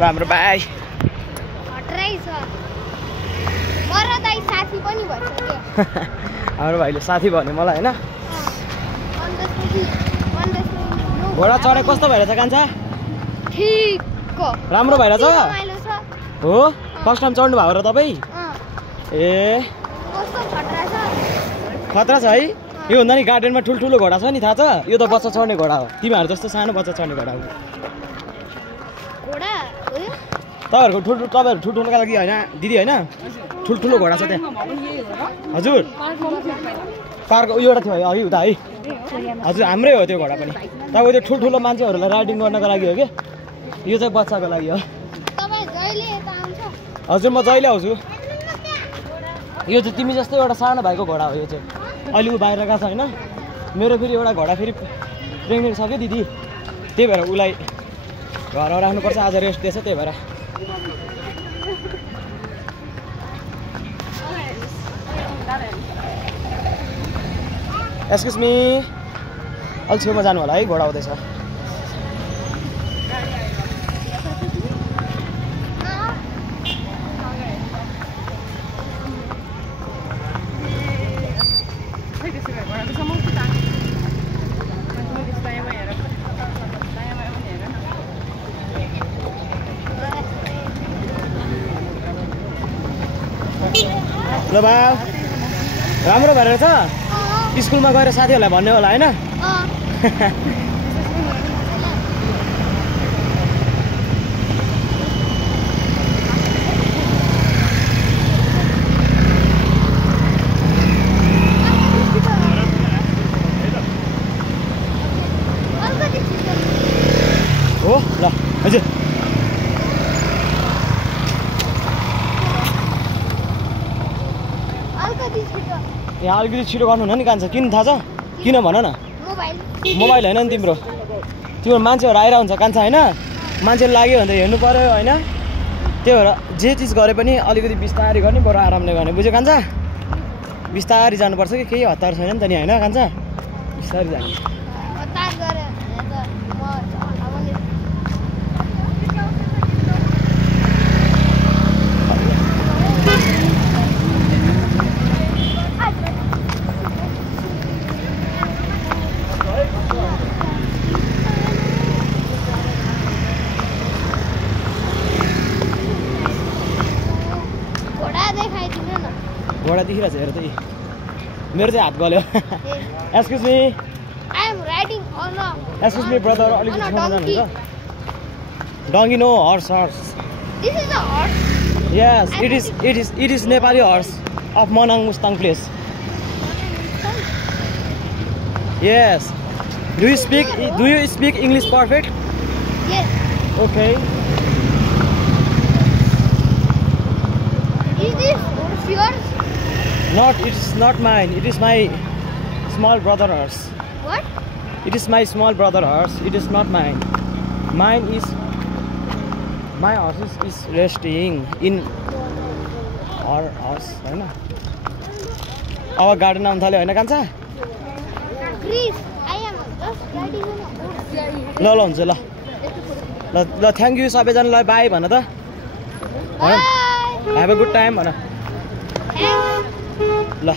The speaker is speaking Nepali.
हाम्रो भाइ हाम्रो भाइले साथी भन्यो मलाई होइन घोडा चढे कस्तो भइरहेछ कान्छा राम्रो भइरहेछ हो फर्स्ट टाइम चढ्नु भएको र तपाईँ ए खतरा छ है यो भन्दा नि गार्डनमा ठुल्ठुलो घोडा छ नि थाहा छ यो त बच्चा चढ्ने घोडा हो तिमीहरू जस्तो सानो बच्चा चढ्ने घोडा हो तपाईँहरू ठुल्ठुलोका लागि होइन दिदी होइन ठुल्ठुलो घोडा छ त्यहाँ हजुर पार्क उयो एउटा थियो है अघि उता है हजुर हाम्रै हो त्यो घोडा पनि तपाईँको त्यो ठुल्ठुलो मान्छेहरूलाई राइडिङ गर्नको लागि हो कि यो चाहिँ बच्चाको लागि हो हजुर म जहिले आउँछु यो चाहिँ तिमी जस्तै एउटा सानो भाइको घोडा हो यो चाहिँ अहिले ऊ बाहिर गएको छ होइन मेरो फेरि एउटा घोडा फेरि प्रेग्नेन्ट छ क्या दिदी त्यही भएर उसलाई घरमा राख्नुपर्छ आज रेस्ट दिएछ त्यही भएर एक्सक्युज मी अलि छेउमा जानु होला है घोडा आउँदैछ ल बा राम्रो भएर छ स्कुलमा गएर साथीहरूलाई भन्ने होला होइन हो ल हजुर यहाँ अलिकति छिटो गर्नु हुन नि कान्छ किन थाहा छ किन भन न मोबाइल होइन नि तिम्रो मान्छेहरू आएर हुन्छ कान्छ होइन मान्छेले लाग्यो भने त हेर्नु पर्यो होइन त्यही भएर जे चिज गरे पनि अलिकति बिस्तारै गर्ने बरु आरामले गर्ने बुझ्यो कान्छ बिस्तारै जानुपर्छ कि केही हतार छैन नि त नि होइन कान्छ बिस्तारै जानु घोडा देखिरहेछ हेर त मेरो चाहिँ हात गल्यो excuse me excuse me brother अलिकति छेउमा जानुहुन्छ donkey no horse yes it is Nepali horse of Manang Mustang place yes do you speak English perfect okay It is not mine. It is my small brother horse. What? It is my small brother horse. It is not mine. My horse is resting in our house. होइन अब गार्डन आउनु थाल्यो होइन कान्छ ल हुन्छ ल थ्याङ्क यू सबैजनालाई बाई भन त हेभ अ गुड टाइम भन ल